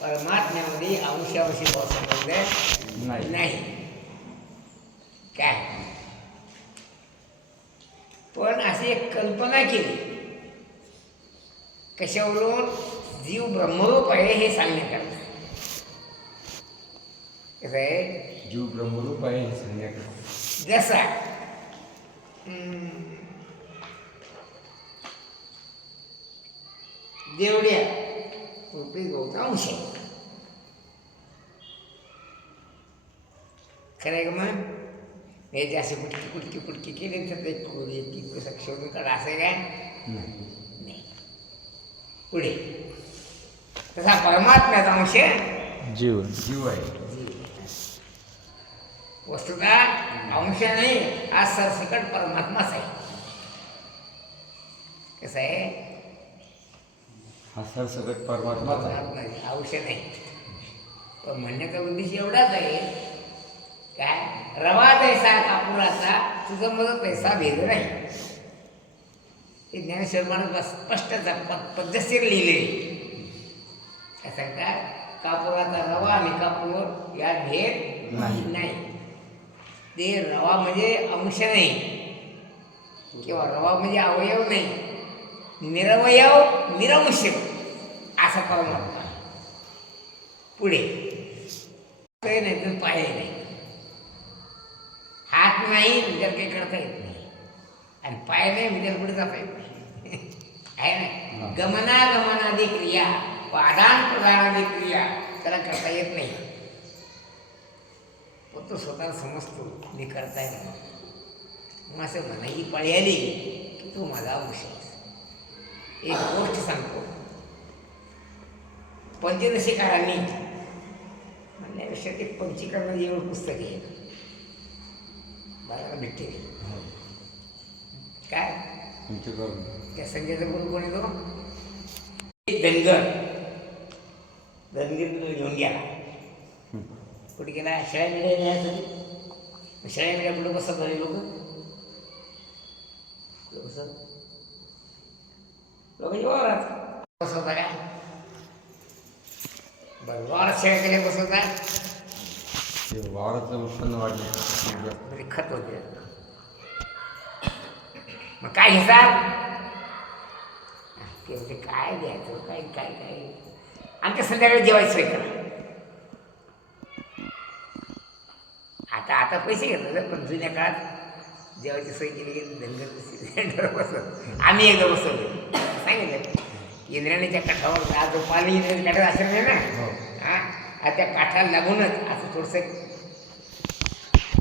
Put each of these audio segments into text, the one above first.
परमात्म्यामध्ये अंशांशी संबंध नाही. काय पण अशी एक कल्पना केली कशावरून जीव ब्रह्मरूप आहे हे सांगण्याकरता. कसं आहे जीव ब्रह्मरूप आहे हे सांगण्याकरता. जसा देवड्या रूपी गौचा अंश आहे. खरं आहे का मग हे जे असे कुटकी केले तर ते शोधून काढा असं काय नाही. पुढे तसा परमात्म्याचा अंश जीव आहे. वस्तुता अंश नाही, हा सरसकट परमात्माच आहे. कसं आहे हा सरसकट परमात्माच आहे. अंश नाही. पण म्हणण्याचा उद्देश एवढाच आहे काय रवा तैसा कापुराचा तुझं मदत तैसा भेद नाही. हे ज्ञानेश्वर स्पष्ट पद्धतशीर लिहिले. काय सांगतात कापुराचा रवा आणि कापूर या भेद नाही. ते रवा म्हणजे अंश नाही किंवा रवा म्हणजे अवयव नाही. निरवयव निरंश असा परमात्मा. पुढे नाही तर पाय नाही, हात नाही म्हणजे काही करता येत नाही, आणि पाय नाही म्हणजे पुढे जाता येत नाही. आहे ना गमनागमनादी क्रिया व आदान प्रदानादी क्रिया त्याला करता येत नाही. पण तो स्वतःला समजतो मी करता येत नाही. मग असं म्हणा ही पाळी आली की तो माझा अंश आहे. एक गोष्ट सांगतो. पंचदशीकारांनी म्हणण्यापेक्षा ते पंचीकरण एवढं पुस्तक आहे मला भेटते. काय त्या संजयचा गुरु कोण येतो धनगर घेऊन गेला. कुठे गेला शेळ्या मिळ्या न्यायसाठी. शेळ्या मिळ्या कुठं बसत झाले लोक वावरात बसवता काय बरं वावरात शेळ्या केल्या बसवता वावराचं उत्पन्न वाढलं म्हणजे खत होते. मग काय हिसाब ते होते काय द्यायचं काय काय काय आमच्या संध्याकाळी जेवायची सोय करा. आता पैसे घेतले पण जुन्या काळात जेवायची सोय केली की धनगर बसत. आम्ही एकदा बसवलो सांगितलं इंद्राणीच्या काठावर आज पाणी इंद्राणी काठावर असं नाही ना. हां त्या काठाला लागूनच असं थोडंसं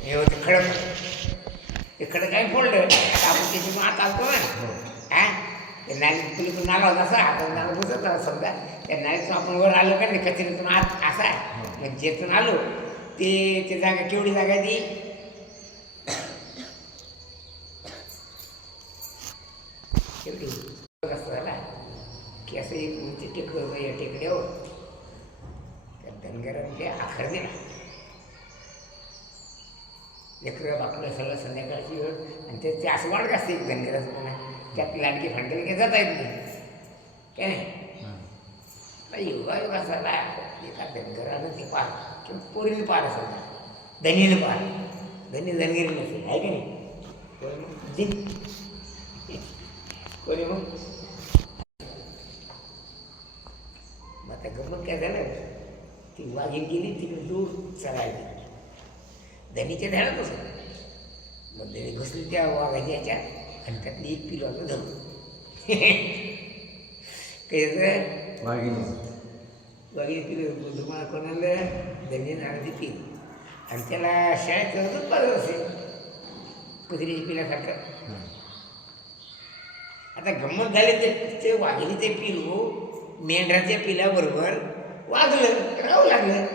हे होतं खडक. ते खडक काही फोडलं आता आपण त्याची मात आलतो ना. हां ते नाली पुलीतून नाला होता असा हातात नाला बसत होता समजा. त्या नालीतून आपण वर आलो का नाही कचऱ्यातून आत असा मग जेथून आलो ते जागा केवढी जागा ती केवढी असं झाला की असं एक उंची टेकड होतं. या टेकड्यावर त्या धनगरांनी आखर दिला. लेकरं बाकलं सगळं संध्याकाळची वेळ आणि ते असं वाढत असते एक धनगराचं पुन्हा त्यात लाडकी फांडली काही जाता येत नाही काय नाही. योगा झाला एका धनगरानं ते पार किंवा पोरीने पार असं धनीने पार धनी धनगिरी नसेल आहे का नाही. कोणी मग आता गमत काय झालं ती वाघीण गेली तिकडे दूर चरायला धनीच्या झाडात बसलं. मग धनी घुसली त्या वाघाच्या ह्याच्यात आणि त्यातली एक पिलो असं धरून काही वाघीण पिलो तुम्हाला कोणाला धनी नावाची पिल आणि त्याला शाळेत करतच पाहत असेल कुत्रीच्या पिल्यासारखं. आता गंमत झाली ते वाघिणीचे पिलू मेंढराच्या पिल्याबरोबर वागलं राहू लागलं.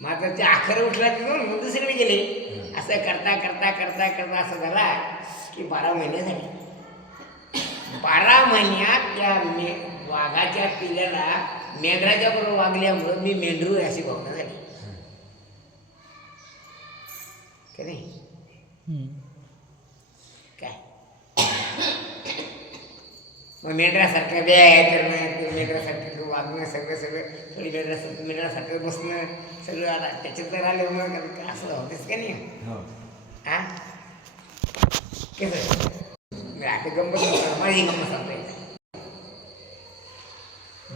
मात्र ते आखर उठला की दुसरीकडे गेले. असं करता करता करता करता असं झाला की 12 महिने झाले. 12 महिन्यात त्या वाघाच्या पिल्याला मेंढराच्या बरोबर वागल्यामुळं मी मेंढरू अशी भावना झाली का नाही. काय मग मेंढरासारखं व्याय करणं मेंढरासारखं वागणं सगळं मेंढरासारखं बसणं सगळं आता त्याच्यात जर आलं मग असं होतेच का नाही हो हा कसं आता गंमत माझी गंमत सांगता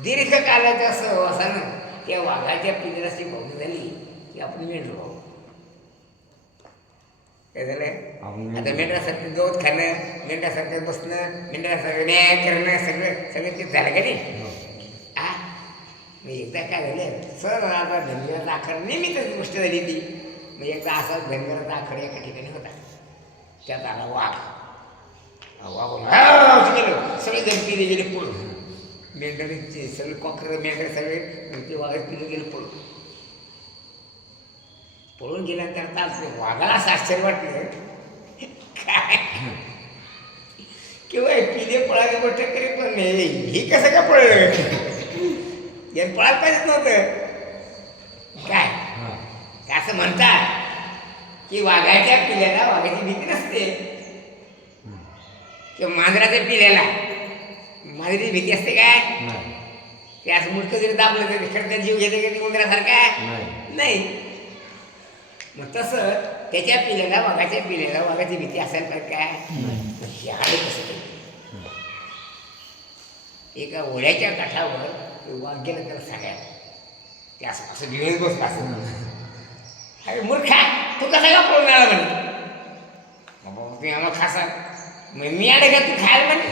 दीर्घकालाच्या सहवासानं त्या वाघाच्या पिंजराची भावनी झाली की आपण मेंढरू भाऊ काय झालं आता मेंढरासारखं गवत खाणं मेंढरासारखं बसणं मेंढरासारखं न्याय करणं सगळं ते झालं का नाही हा मग एकदा काय झालं सर आता धनगराचा आखर नेहमीच गोष्ट झाली ती मग एकदा असा धनगराचा आखर एका ठिकाणी होता त्यात आला वाघ वाघ गेलो सगळे जण पिले गेले पळून मेंढरीचे सगळे कॉकर मेंढर सगळे ते वाघ पिले गेले पळून गेल्यानंतर आता वाघाला असं आश्चर्य वाटलं काय किंवा पिले पळायची गोष्ट तरी पण नाही ही कसं का पळलं यानं पळायला पाहिजेच नव्हतं काय असं म्हणतात की वाघाच्या पिल्याला वाघाची भीती नसते किंवा मांजराच्या पिल्याला मांजरीची भीती असते काय ते असं मुडकं जरी दाबलं तरी खरं जीव घेते की उंदरासारखा नाही मग तसं त्याच्या पिल्याला वाघाच्या पिल्याला वाघाची भीती असायला पाहिजे काय ह्याकडे कसं केलं एका ओढ्याच्या काठावर वाघ गेलं त्याला सांगायला ते असं असं गिळत बसलं असं अरे मूर्खा तू कसा का पळून आला म्हणे बाबा तुम्ही आम्हाला खासा मग मी आले का तू खायला म्हणे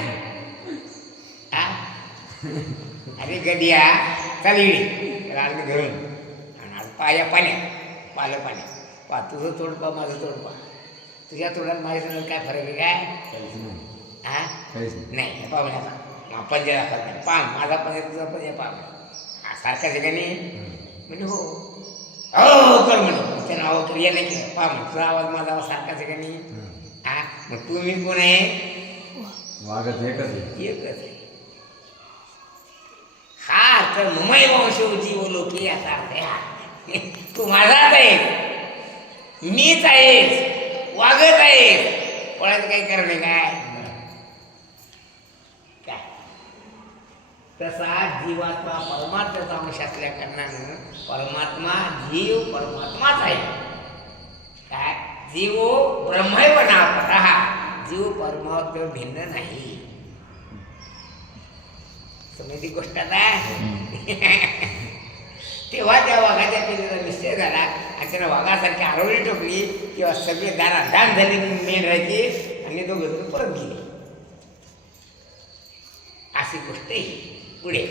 हा अरे गदिया चाल इडे त्याला आणलं घरून आणि आज पाया पाण्यात पालं पाण्यात पा तुझं तोडपा माझं तोडपा तुझ्या तोडात माझ्या तोडात काय फरक आहे काय हा नाही पाहुण्याचा पंजा दाखवता पाम माझा पंजा तुझा पंजा पाम हा सारख्या ठिकाणी म्हणजे हो हो कर म्हणून त्यानं अहो कर या नाही केलं पाम तुझा आवाज माझा आवाज सारख्या ठिकाणी हा मग तुम्ही कोण आहे वाघच एकच आहे हा तर मुंबई वंशो जीव लोकी याचा अर्थ आहे तू माझाच आहे मीच आहेस वागत आहेस पळायचं काही करणे काय तसा जीवात्मा परमात्म्याचा अंश असल्या कारणानं परमात्मा जीव परमात्माच आहे काय जीव ब्रह्मैवनापतः जीव परमात्मा भिन्न नाही समजली गोष्ट आहे तेव्हा त्या वाघाच्या पिल्लेला निश्चय झाला आणि त्यानं वाघासारखी आरवली टोकली किंवा सगळे दारा दान झाली मेंढराची आणि दोघं परत गेले अशी गोष्ट आहे पुढे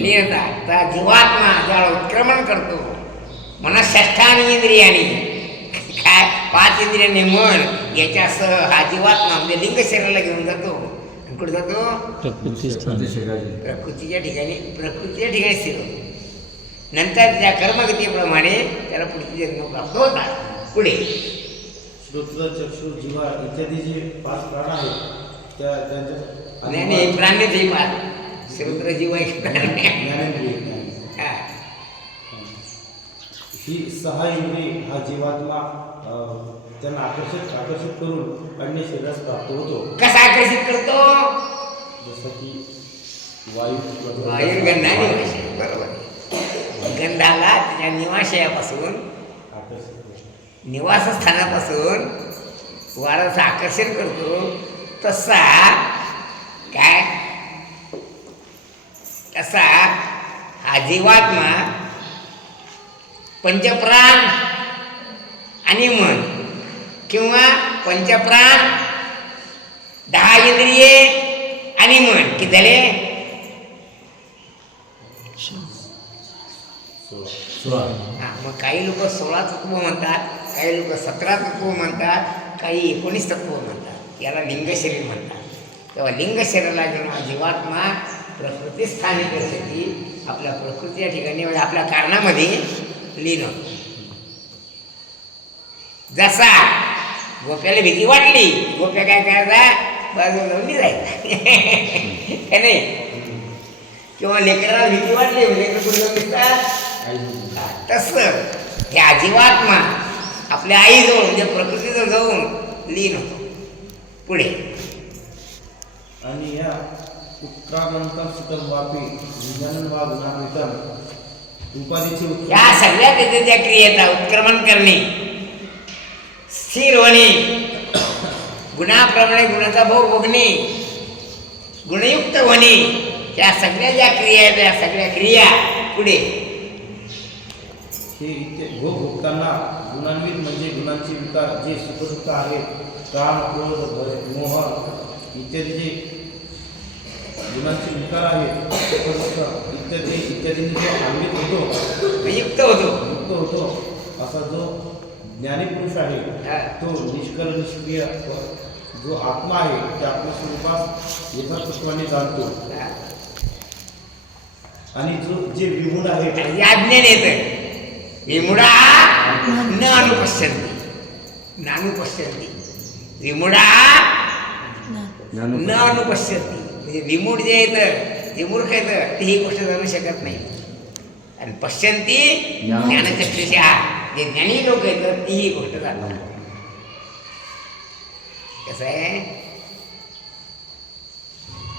नियता जीवात्मा ज्याला उत्क्रमण करतो मना षष्ठानी इंद्रियानी काय 5 इंद्रियाने मन याच्यासह हा जीवात्मा म्हणजे लिंग शरीराला घेऊन जातो आणि कुठे जातो प्रकृतीच्या ठिकाणी स्थिर नंतर त्या कर्मगतीप्रमाणे त्याला पुढचे जन्म प्राप्त होतात पुढे श्रोत्र चक्षु जीवा इत्यादी जे 5 प्राण आहेत त्यांच्या नाही प्राण्य श्रोत्र जीव ही 6 इंद्रिय हा जीवात्मा त्यांना आकर्षित करून अन्य शरीरास प्राप्त होतो कसा आकर्षित करतो जसं की वायू गंधाने बरोबर गंधाला त्याच्या निवाशयापासून निवासस्थानापासून वाराचं आकर्षण करतो तसा हा जीवात्मा पंचप्राण आणि मन किंवा पंचप्राण 10 इंद्रिये आणि मन किती झाले 16 मग काही लोक 16 तत्व म्हणतात काही लोक 17 तत्व म्हणतात काही 19 तत्व म्हणतात याला लिंग शरीर म्हणतात तेव्हा लिंग शरीराला जेव्हा जीवात्मा प्रकृतीस्थानी करण्यासाठी आपल्या प्रकृती या ठिकाणी म्हणजे आपल्या कारणामध्ये लीन होतो जसा गोप्याला भीती वाटली गोप्या काय करायचा बाजूला जाऊन निघायचा का नाही किंवा लेकराला भीती वाटली लेकर कुठे जाऊन दिसतात तसं हे जीवात्मा आपल्या आईजवळ म्हणजे प्रकृतीजवळ जाऊन लीन होतो पुढे आणि या उत्क्रामंतम सुतर्वापी विज्ञान वा गुणान्वितम उपाधीचे या सगळ्या त्याच्या ज्या क्रियेचा उत्क्रमण करणे, स्थिर होणे, गुणाप्रमाणे गुणाचा भोग भोगणे, गुणयुक्त होणे, त्या सगळ्या ज्या क्रिया आहेत त्या सगळ्या क्रिया पुढे हे इथे भोग भोगताना गुणान्वित म्हणजे गुणांचे विकार जे सुखदुःख आहेत, काम, क्रोध, भय, मोह इत्यादी जे गुणांचे विकार आहेत, सुखदुःख इत्यादी इत्यादींनी जो अन्वित होतो, युक्त होतो. युक्त होतो, असा जो ज्ञानी पुरुष आहे हा. तो निष्कल निष्क्रिय जो आत्मा आहे त्या आत्मस्वरूपास यथार्थत्वाने जाणतो. आणि जो जे विमूढ आहे याज्ञेने येतं विमुडा न अनुपश्यन्ति नानुपश्यन्ति विमुडा न अनुपश्यन्ति. म्हणजे विमूढ जे येतं जे मूर्ख येतं ते ही गोष्ट जाणू शकत नाही. आणि पश्यन्ति ज्ञानचक्षुषा जे ज्ञानी लोक येतात ती ही गोष्ट जाणतात. कसं आहे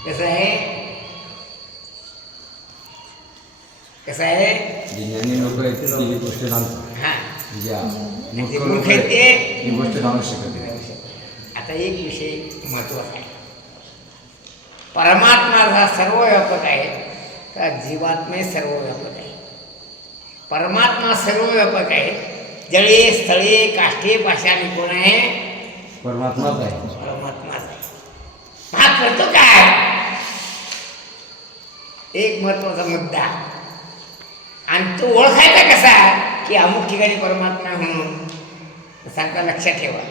कसं आहे कसं आहे जे ज्ञानी लोक आहेत ते ही गोष्ट जाणतात. हा ज्या जे मूर्ख मूर्ख लोक आहेत आहेत ते ही गोष्ट जाणू शकत नाही. आता एक विषय महत्त्वाचा आहे. परमात्मा हा सर्वव्यापक आहे का जीवात्मे सर्वव्यापक आहे? परमात्मा सर्वव्यापक आहे. जळे स्थळे काष्ठे पाषाणी कोण आहे? परमात्माच आहे. परमात्माच आहे. हा करतो काय? एक महत्वाचा मुद्दा. आणि तो ओळखायचा कसा की अमुक ठिकाणी परमात्मा म्हणून सांगता लक्षात ठेवा.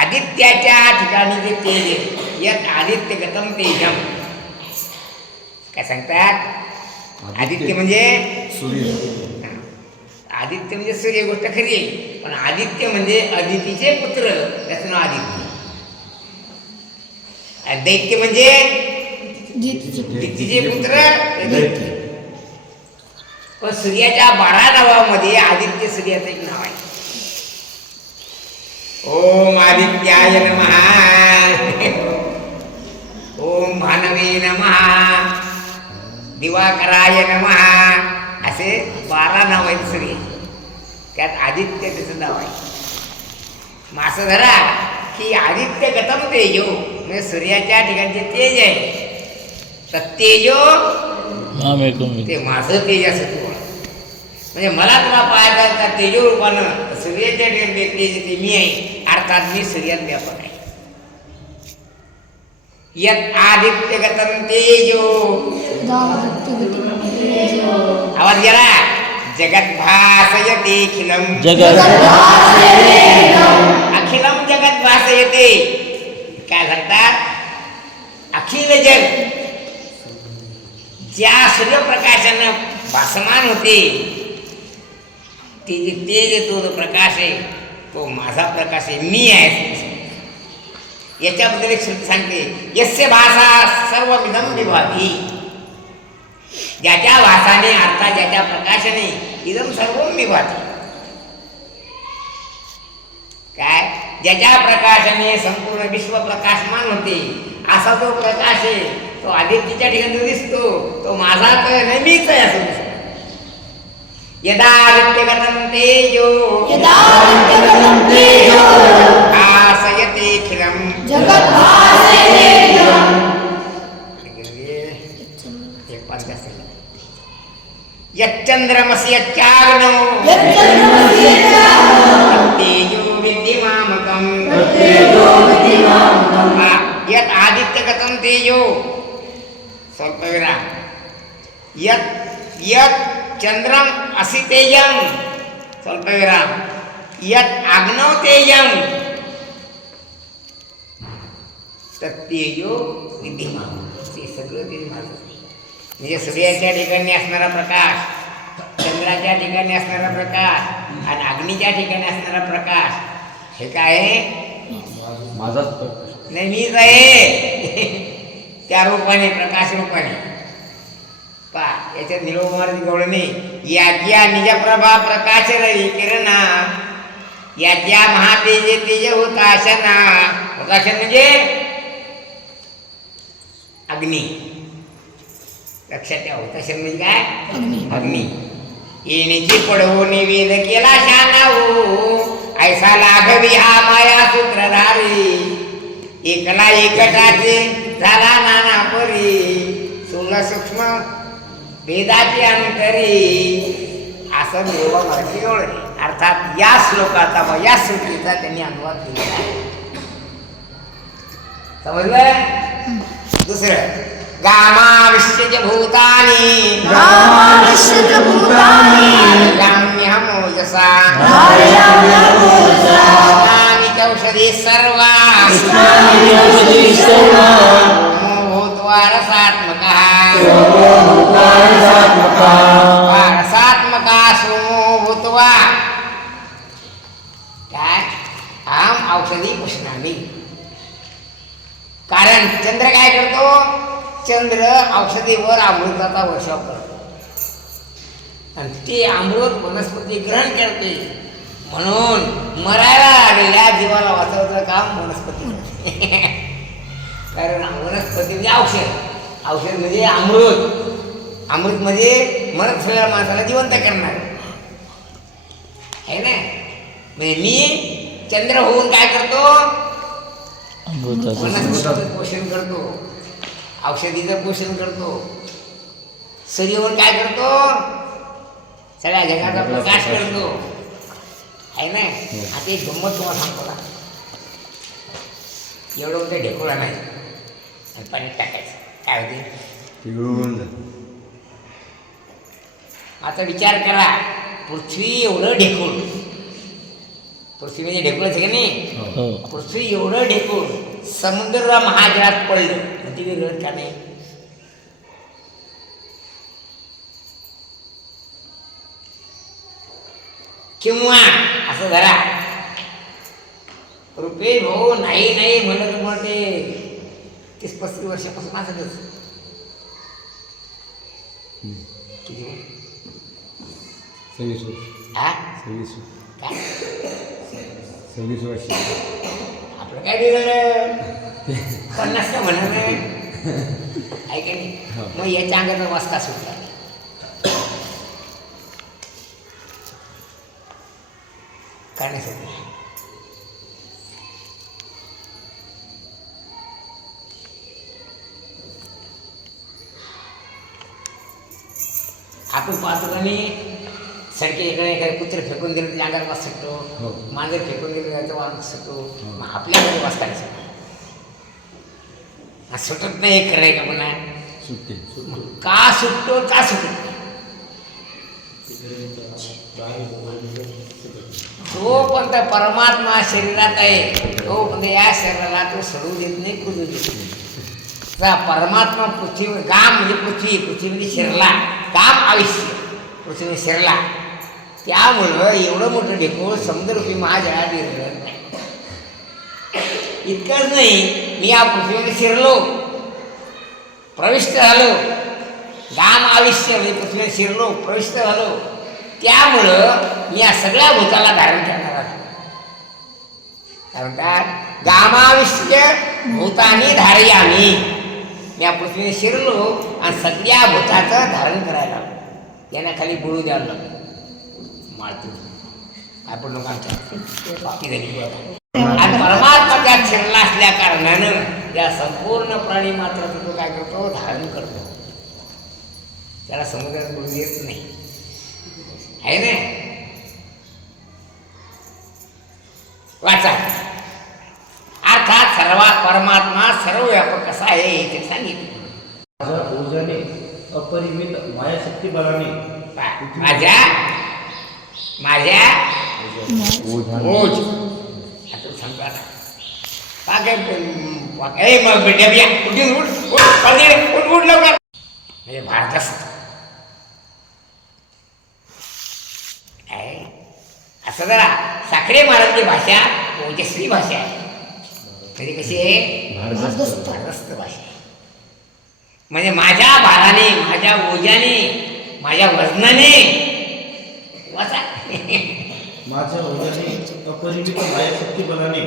आदित्याच्या ठिकाणी जे तेज आहे यत आदित्य गतम तेजम. काय सांगतात? आदित्य म्हणजे सूर्य. आदित्य म्हणजे सूर्य, गोष्ट खरी आहे. पण आदित्य म्हणजे अदितीचे पुत्र, त्याचं नाव आदित्य. आणि दैत्य म्हणजे दितीचे पुत्र दैत्य. पण सूर्याच्या 12 नावामध्ये आदित्य सूर्याचं एक नाव आहे. ओम आदित्याय नमः, ओम भानवे नमः, दिवाकराय नमः, असे 12 नाव आहेत सूर्य. त्यात आदित्य त्याचं नाव आहे. मग असं धरा की आदित्य गतम तेजो म्हणजे सूर्याच्या ठिकाणचे तेज आहे. तर तेजो ते माझं तेज असं तू म्हणजे मला तुला पाहायचं का तेजो रूपानं सूर्याच्या ठिकाणी तेज ते मी आहे. अर्थात मी सूर्यात व्यापक आहे. यत आदित्य गतम तेजो. आवाज गेला. जगत भासयतेखिलम. अखिलम जगत भासयते. काय सांगतात? अखिल जग ज्या सूर्यप्रकाशानं भासमान होते ते जे तेज तो जो प्रकाश आहे तो माझा प्रकाश आहे, मी आहे. याच्याबद्दल एक श्रुती सांगते यस्य भासा सर्वमिदं विभाती. ज्याच्या भासाने अर्थात ज्याच्या प्रकाशाने इदम सर्वं विभाती. काय? ज्याच्या प्रकाशाने संपूर्ण विश्व प्रकाशमान होते असा जो प्रकाश आहे तो आदित्यच्या ठिकाणी जो दिसतो तो माझा तर नेहमीच आहे असं दिसतो. यदा आदित्यगतं तेजो भासयतेखिलं जगत् भासयतेखिलं. एक पाच जास्त यच्चंद्रमसि यच्चाग्नौ तेजो विद्धिमामकं यत् आदित्यगतं तेजो ಸ್ವಲ್ಪ विराम. यत् यत् चंद्रम असि तेजम ಸ್ವಲ್ಪ विराम. यत् अग्नौ तेजम तेजो विद्यमान. ते सगळं तेज माझं. म्हणजे सूर्याच्या ठिकाणी असणारा प्रकाश, चंद्राच्या ठिकाणी असणारा प्रकाश आणि अग्नीच्या ठिकाणी असणारा प्रकाश हे काय आहे? माझाच प्रकाश नाही, मीच आहे. त्या रूपाने प्रकाश रूपाने पा याच्यात निलोमार गवळणे याच्या निजप्रभा प्रकाश रवी किरणा याच्या महातेजे तेज होताशना. होताशन म्हणजे अग्नी. लक्षात ठेवा हुताशन म्हणजे काय अग्नी. येण्याची पडवून वेद केला शाना हो ऐसा लाघवी हा माया सूत्रधारी. एकला एकटाचे झाला नाना परी सुन सूक्ष्म वेदाची अंतरी. असं देवा मराठी ओळख. अर्थात या श्लोकाचा व या सूत्रीचा त्यांनी अनुवाद केलेला आहे. समजलं. दुसरं गामाविश्य भूतानी गाम्यहम ओजसा औषधी सर्वा भूत्वा रसात्मका रसात्मका सोमो भूत्वा. काय आम औषधी पुष्णामी. कारण चंद्र काय करतो. चंद्र औषधीवर अमृताचा वर्षाव करतो आणि ते अमृत वनस्पती ग्रहण करते. म्हणून मरायला आलेल्या जीवाला वाचवण्याचं काम वनस्पती करते. कारण वनस्पती म्हणजे औषध. औषध म्हणजे अमृत. अमृत म्हणजे मरत सगळ्या माणसाला जिवंत करणार आहे ना. म्हणजे मी चंद्र होऊन काय करतो. वनस्पतीचं पोषण करतो. औषधीचं पोषण करतो. सूर्यवर काय करतो. सगळ्या जगाचा प्रकाश करतो आहे ना. आता एक गंमत तुम्हाला सांगतो का. एवढं होतं ढेकुळा नाही आणि पाण्यात टाकायचं काय होते. आता विचार करा. पृथ्वी एवढं ढेकूळ. पृथ्वी म्हणजे ढेकूळच आहे का नाही. पृथ्वी एवढं ढेकूळ समुद्र महाजनात पडलं ती वेगळं का नाही. किंवा असं धरा. रुपये भाऊ नाही नाही म्हणत मग ते 30-35 वर्षापासून असतच. किती 26 वर्ष. हा 26 काय 26 वर्ष. आपलं काय बिघडलं. 50 का म्हणा आहे का नाही. मग याच्या अंगाचा वास का सुटला. काय नाही सुटला. आपण पाहतो आणि सडके इकडे एखादे कुत्रे फेकून दिलं त्या अंगात वास सुटतो. मांजर फेकून दिलं त्याचा वास सुटतो. मग आपल्याकडे वास काय सुटतो. सुटत नाही. खरं आहे का पुन्हा सुट्टी. का सुटतो का सुटत. जो पण परमात्मा शरीरात आहे तो पण या शरीराला तो सडू देत नाही कुजू देत नाही. परमात्मा पृथ्वीवर गाम म्हणजे पृथ्वी. पृथ्वीमध्ये शिरला. गाम आयुष्य पृथ्वी शिरला. त्यामुळं एवढं मोठं ढेकूळ समुद्ररूपी महाजळात विरघळत नाही. इतकंच नाही. मी या पृथ्वीमध्ये शिरलो प्रविष्ट झालो. गाम आयुष्य म्हणजे पृथ्वीमध्ये शिरलो प्रविष्ट झालो. त्यामुळं मी या सगळ्या भूताला धारण करणार आहे. कारण काय गामाविष्य भूतानी धारयामी. मी या पृथ्वीने शिरलो आणि सगळ्या भूताचं धारण करायला यांना खाली बुडू द्यावं लागलं. माळतो आपण लोकांच्या बाकी झाली. आणि परमात्मा त्यात शिरला असल्या कारणानं या संपूर्ण प्राणी मात्र तो काय करतो धारण करतो. त्याला समुद्रात बुडू देत नाही आहे ना. वाचा. अर्थात सर्वात परमात्मा सर्व व्यापक कसा आहे ते सांगितलं. माझ्या ऊर्जाने अपरिमित मायाशक्ती बळाने माझ्या ओझ आता सांगतो आता मग डबिया उठून उठ लवकर. म्हणजे भारदस्त असं जरा साखरे महाराजची भाषा ओजस्वी भाषा आहे. म्हणजे कशी आहे भारदस्त भाषा आहे. म्हणजे माझ्या भाराने माझ्या ओझ्याने माझ्या वजनाने वाचा. माझ्या ओझ्याने अपरिमित मायाशक्ती बळाने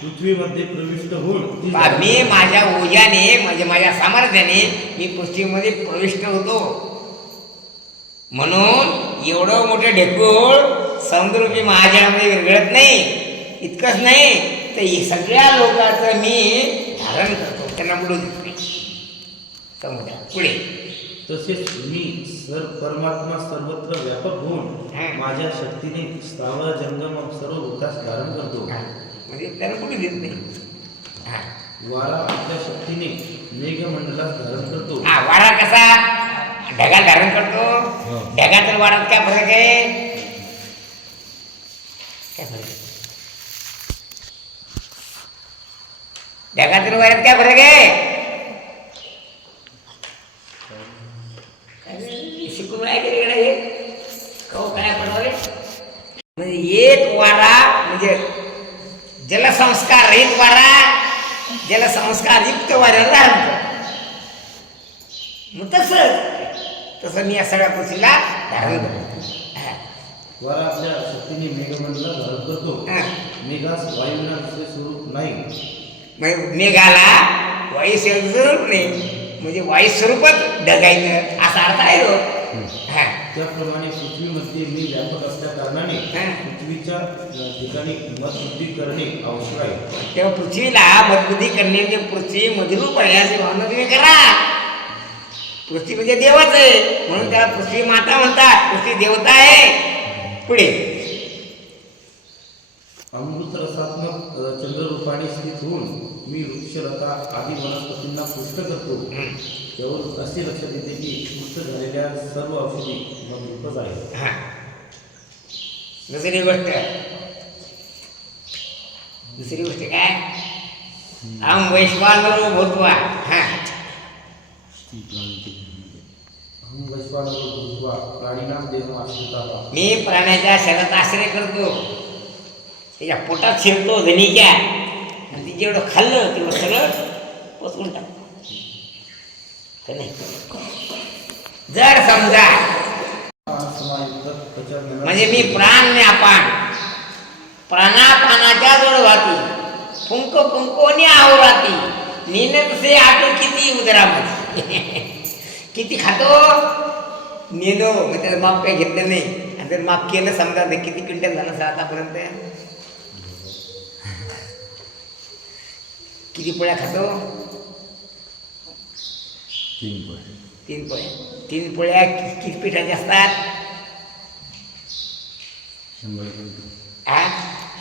पृथ्वीमध्ये प्रविष्ट होऊन ती मी माझ्या ओझ्याने म्हणजे माझ्या सामर्थ्याने मी पृथ्वीमध्ये प्रविष्ट होतो. म्हणून एवढं मोठं ढेकूळ समुद्ररूपी महाजनामध्ये विरघळत नाही. इतकंच नाही तर सगळ्या लोकांचं मी धारण करतो, त्यांना बुडू देत नाही समुद्रात. पुढे तसेच मी परमात्मा सर्वत्र व्यापक होऊन माझ्या शक्तीने स्थावर जंगम सर्व भूतास धारण करतो. म्हणजे त्यांना बुडू देत नाही. वारा आपल्या शक्तीने मेघमंडलास धारण करतो. वारा कसा ढगात धारण करतो. ढगात आणि वारात काय फरक आहे? काय फरक आहे? ढगात आणि वाऱ्यात काय फरक आहे? शिकून काय केले काय पडवले? म्हणजे एक वारा म्हणजे जलसंस्कार रहित वारा जलसंस्कार युक्त वाऱ्याला धारण करतो. मग तसं मी या सगळ्या पृथ्वीला धारण करतो. वारा आपल्या शक्तीने मेघमंडलास धारण करतो. मेघास वायूविना दुसरे स्वरूप नाही. मेघाला वायू स्वरूप नाही, म्हणजे वायू स्वरूपच ढगायचं असा अर्थ आहे तो. त्याप्रमाणे पृथ्वीमध्ये मी व्यापक असल्या कारणाने पृथ्वीच्या ठिकाणी मतबुद्धी करणे आवश्यक आहे. तेव्हा पृथ्वीला मतबुद्धी करणे म्हणजे पृथ्वी मधुरूप आहे अशी भावना तुम्ही करा. पृथ्वी म्हणजे देवच आहे म्हणून त्याला पृथ्वी माता म्हणतात. पृथ्वी देवता आहे. पुढे अमृत रसात्मक चंद्ररूपाने स्थित होऊन मी वृक्षलता आदी वनस्पतींना पुष्ट करतो. त्यावर असे लक्षात येते की पुष्ट झालेल्या सर्व औषधी मधूपच आहे. दुसरी गोष्ट काय? आम वैश्वानरो भूत्वा. प्राणीनाम देह आश्रिता. मी प्राण्याच्या शरीरात आश्रय करतो, त्याच्या पोटात शिरतो धनीच्या, आणि ती जेवढं खाल्लं तेवढं सगळं पचवून टाकतो. जर समजा म्हणजे मी प्राण ने आपण प्राणापानाच्या जोड वाहती फुंक फुंकोनी आवराती नेन तसे आटो किती उदरामध्ये. किती खातो नेनो मग त्याचं माप काही घेतलं नाही. आणि जर माप केलं समजा किती क्विंटल झालं सर आतापर्यंत? किती पोळ्या खातो? 3 पोळ्या. 3 पोळ्या. 3 पोळ्या किती पिठाच्या असतात? 100 ग्रॅम.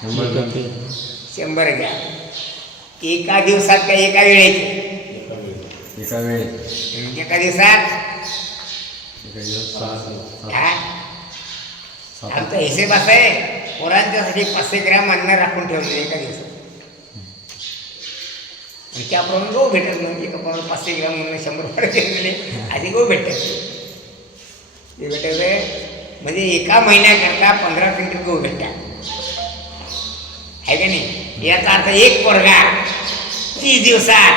100 ग्रॅम. 100 ग्रॅम. एका दिवसात का एका वेळेची? एका वेळेत. एका दिवसात 6 आमचा हिशेब असा आहे, पोरांच्यासाठी 500 ग्रॅम अन्न राखून ठेवलं एका दिवसात. आणि त्याप्रमाणे गहू भेटत म्हणजे एका 500 ग्रॅम म्हणून 100 रुपये दिले आधी गहू भेटत. ते भेटायचं म्हणजे एका महिन्याकरता 15 क्विंटल गहू भेटतात. आहे का नाही? याचा अर्थ एक पोरगा 30 दिवसात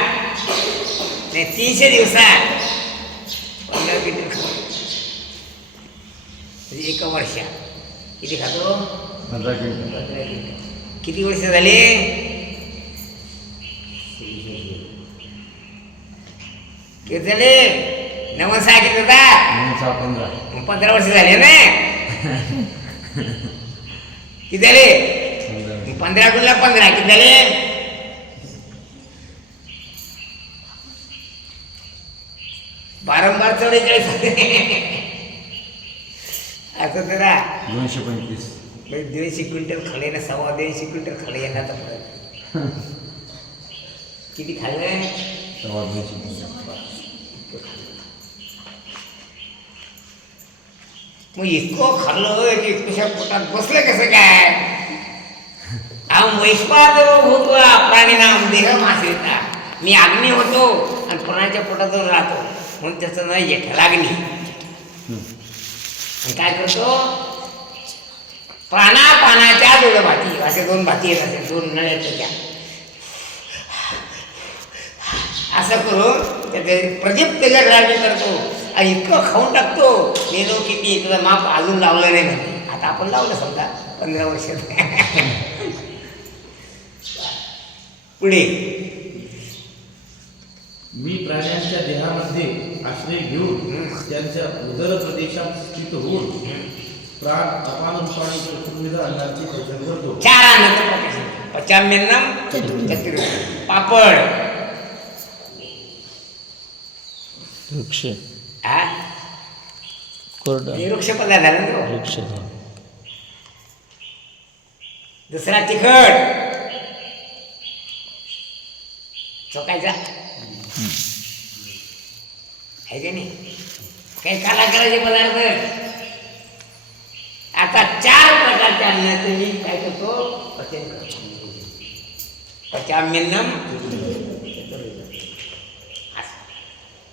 नाही 300 दिवसात 15 क्विंटल खातो. म्हणजे एका वर्षात किती खातो? 15 क्विंटल. 15 क्विंटल. किती वर्ष झाले? किती झाले? 9 किती होता? 15 वर्ष झाले ना. किती झाले? 15 गुणला 15 किती झाले? वारंवार 44 असं जरा 225. 200 क्विंटल खाल्ले ना, 250 क्विंटल खाल्ले यांना तर परत. किती खाल्लं? 250. मग इतकं खाल्लं की इतकशा पोटात बसलं कसं काय? वैश्वानरो भूत्वा प्राणीनाम देह आश्रिता. मी अग्नी होतो आणि प्राण्याच्या पोटातून राहतो म्हणून त्याचं नाही जेठ लागणी. आणि काय करतो? प्राणापानाच्या जोड भाती असे 2 भाती येत असे 2 नळ्या त्याच्या असं करून त्याचे प्रदीप्त लागणी करतो आणि इतकं खाऊन टाकतो. नेलो किती त्याचं माप अजून लावलं नाही म्हणजे आता आपण लावलं समजा 15 वर्षात. पुढे मी प्राण्यांच्या देहामध्ये आश्रय घेऊन त्यांच्या उदर प्रदेशात स्थित होऊन प्राण अपान रूपाने चतुर्विध अन्नाची पचन करतो. 4 अन्नाचं पचन. पचाम्यन्नम चतुर्विध. पापड वृक्ष हा कोरडा हे वृक्ष पदार्थ झाला ना तो. वृक्ष दुसरा तिखट चोकायचा आहे की नाही. काही कलाकाराचे पदार्थ. आता 4 प्रकारच्या अन्नाचं मी काय करतो पचन करतो. पचाम्यन्नम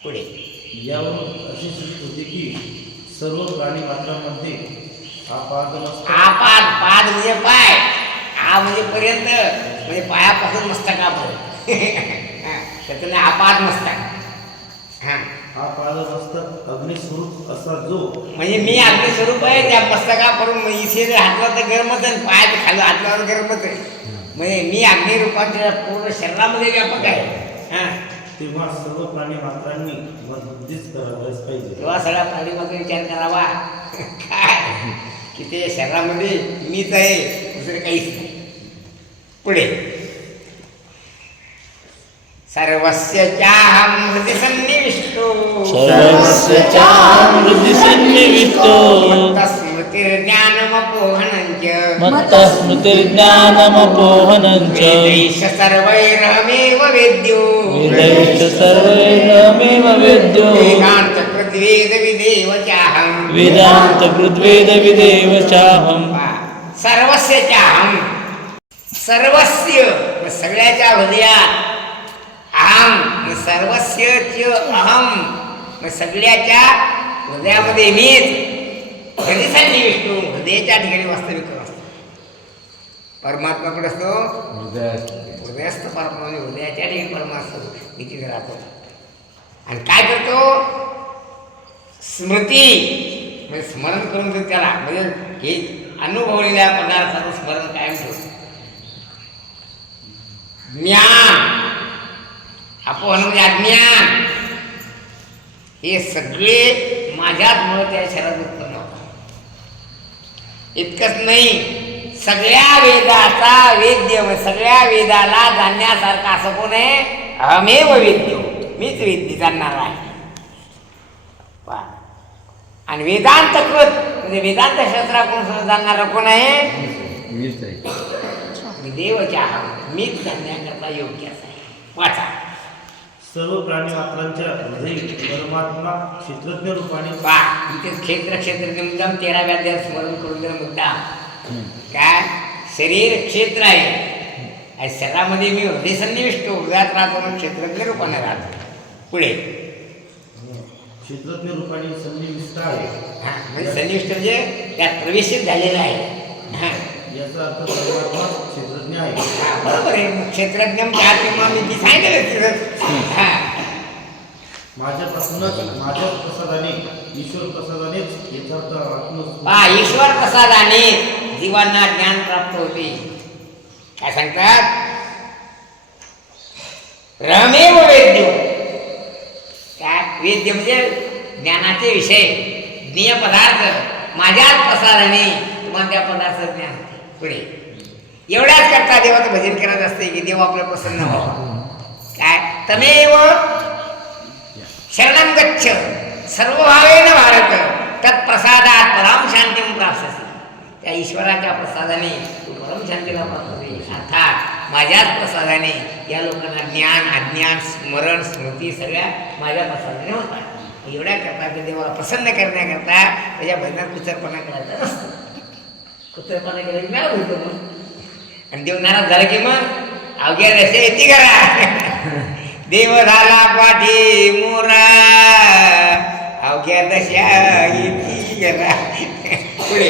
पुढे यावरून असे सिद्ध होते की सर्व प्राणी मात्रांमध्ये आपादमस्तक आपाद पाद म्हणजे पाय, आ म्हणजे पर्यंत, म्हणजे पायापासून मस्तकापर्यंत. त्याचं नाही आपाद मस्तक. हां आपादमस्तक अग्निस्वरूप असा जो म्हणजे मी अग्निस्वरूप आहे. त्या मस्तकापर्यंत इथे जर हातला तर गरमच आहे, पायात खाली हातल्यावर गरमच आहे. म्हणजे मी अग्निरूपाच्या पूर्ण शरीरामध्ये व्यापक आहे. हां तेव्हा सर्व प्राणी मात्रांनी मध्येच करायलाच पाहिजे. तेव्हा सगळ्या प्राणीमध्ये विचार करावा काय की ते शरीरामध्ये मीच आहे, दुसरं काहीच नाही. पुढे सर्वस्य चाहं हृदि सन्निविष्टो सर्वस्य चाहं हृदि सन्निविष्टो मत्तस्मृतिर्ज्ञानमपोहनञ्च मत्तः स्मृतिर्ज्ञानमपोहनं च वेदैश्च सर्वैरहमेव वेद्यो वेदैश्च सर्वैरहमेव वेद्यो वेदान्तकृद्वेदविदेव चाहं वेदान्तकृद्वेदविदेव चाहम् सर्वस्य चाहं सर्वस्य सगळ्याच्या हृदयात अहम सर्वस्य च अहम सगळ्याच्या हृदयामध्ये मीच हृदय सन्निविष्टो हृदयाच्या ठिकाणी वास्तविक असतो. परमात्मा कुठे असतो हृदय असतो. परमात्मा म्हणजे हृदयाच्या ठिकाणी परमात्मा असतो. मी तिथे राहतो आणि काय करतो स्मृती म्हणजे स्मरण करून देतो त्याला. म्हणजे हे अनुभवलेल्या पदार्थाचं स्मरण कायम ठेवतो. ज्ञान अपोहन म्हणजे अज्ञान हे सगळे माझ्याच मुळे त्या शरीरात उत्पन्न होतात. इतकंच नाही सगळ्या वेदाचा वेद्य सगळ्या वेदाला जाणण्यासारखा असं कोण आहे अहमेव वेद्यो मीच वेद्य जाणणार आहे. आणि वेदांतकृत म्हणजे वेदांत शास्त्राकडून जाणणारा कोण आहे मीच आहे. देवच्या मीच जाणण्याकरता योग्य आहे. वाचा सर्व प्राणी मात्रांच्या हृदय परमात्मा क्षेत्रज्ञ रूपाने पा इथे क्षेत्र मुद्दाम 13व्या अध्यायात स्मरण करून दिला मुद्दा काय शरीर क्षेत्र आहे आणि शरीरामध्ये मी हृदय सन्निविष्ट हृदयात राहतो म्हणून क्षेत्रज्ञ रूपाने राहतो. पुढे क्षेत्रज्ञ रूपाने सन्निविष्ट आहे. म्हणजे सन्निविष्ट म्हणजे त्यात प्रवेशित झालेला आहे. याचा अर्थ परमात्मा क्षेत्रज्ञ आहे. बरोबर आहे. मग क्षेत्रज्ञ किंवा मी सांगितलं तिथं माझ्यापासूनच माझ्या प्रसादाने ईश्वर प्रसादानेच यथार्थ आत्म ईश्वर प्रसादाने जीवांना ज्ञान प्राप्त होते. काय सांगतात रमेव वेद्यो काय वेद्य म्हणजे ज्ञानाचे विषय ज्ञेय पदार्थ माझ्याच प्रसादाने तुम्हाला त्या पदार्थाचं ज्ञान होते. पुढे एवढ्याच करता देवाचं भजन करत असते की देव आपलं प्रसन्न व्हावं. काय तमेव शरणं गच्छ सर्वभावेन भारत तत्प्रसादात परम शांतीं प्राप्स्यसि. त्या ईश्वराच्या प्रसादाने तू परम शांतीला प्राप्त होईल. अर्थात माझ्याच प्रसादाने या लोकांना ज्ञान अज्ञान स्मरण स्मृती सगळ्या माझ्या प्रसादाने होतात. एवढ्या करता की देवाला प्रसन्न करण्याकरता त्याच्या भजनात कुचरपणा करायचा नसतो. कुचरपणा केला की नाराज होतो मग आणि देव नाराज झाला की मग अवघ्या रस्ते येते करा देव झाला पाठी मोरा अवघ्या दशा येती करा. पुढे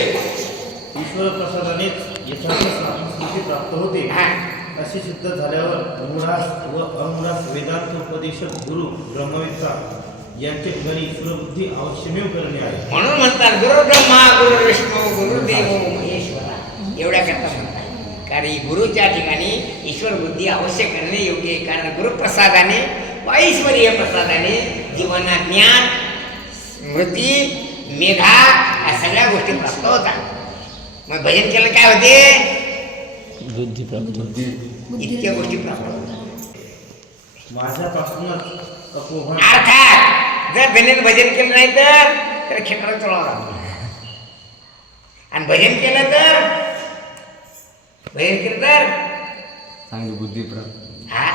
ईश्वर प्रसादानेच यथार्थ स्मृती प्राप्त होते. असे सिद्ध झाल्यावर मूढास व अमूढास वेदांत उपदेशक गुरु ब्रह्मवेत्ता यांचे ठिकाणी ईश्वर बुद्धी अवश्यमेव करणे आहे. म्हणून म्हणतात गुरु ब्रह्मा गुरु विष्णू गुरुदेव महेश्वरा. एवढ्या करता म्हणतात कारण गुरुच्या ठिकाणी ईश्वर बुद्धी अवश्य करणे योग्य आहे. कारण गुरुप्रसादाने व ऐश्वर्य प्रसादाने जीवना ज्ञान स्मृती मेधा या सगळ्या गोष्टी प्राप्त होतात. मग भजन केलं काय होते? बुद्धी प्राप्त होते. इतक्या गोष्टी प्राप्त होतात. माझ्यापासूनच तपोवन अर्थात जर धन्यानं भजन केलं नाही तर खेकडा चोळावं लागतं. आणि भजन केलं तर चांगली बुद्धी प्राप्त, हा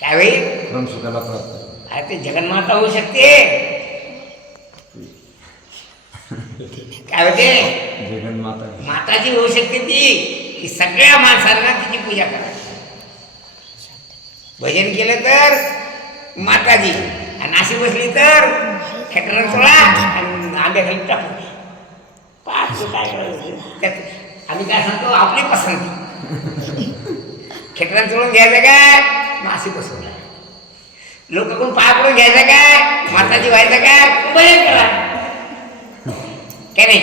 काय होईल? परमसुखाला प्राप्त. अरे ते जगन्माता होऊ शकते. काय होते? जगन्माता. माताजी होऊ शकते ती की सगळ्या माणसांना तिची पूजा करा. भजन केलं तर माताजी, आणि नाशी बसली तर खेकडा चोळा आणि आंब्याखाली टाकून द्या. पाच काय करायचं त्यात. आम्ही काय सांगतो, आपली पसंती. खेकडा चोळून घ्यायचं काय, मासी बसवला. लोक कोण पाय पडून घ्यायचं काय, माताजी व्हायचं काय, भजन करा. काय नाही?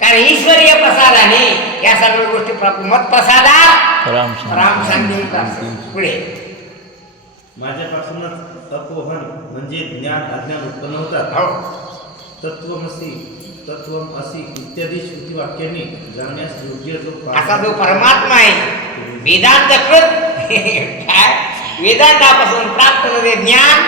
कारण ईश्वरीय प्रसादाने या सर्व गोष्टी प्राप्त. मत प्रसादा राम शांती प्राप्त. पुढे माझ्यापासूनच तपोवन म्हणजे ज्ञान अज्ञान उत्पन्न होतात. हो. तत्वमसी तत्वम असी इत्यादी श्रुती वाक्यांनी जाणण्यास योग्य जो असा जो परमात्मा आहे वेदांत कृत काय वेदांतापासून प्राप्त होते ज्ञान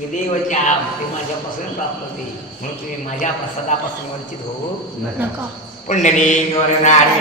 देवच्या ते माझ्यापासून प्राप्त होते. म्हणून तुम्ही माझ्या प्रसादापासून वंचित होऊ नका. पुंडलिक वरनारी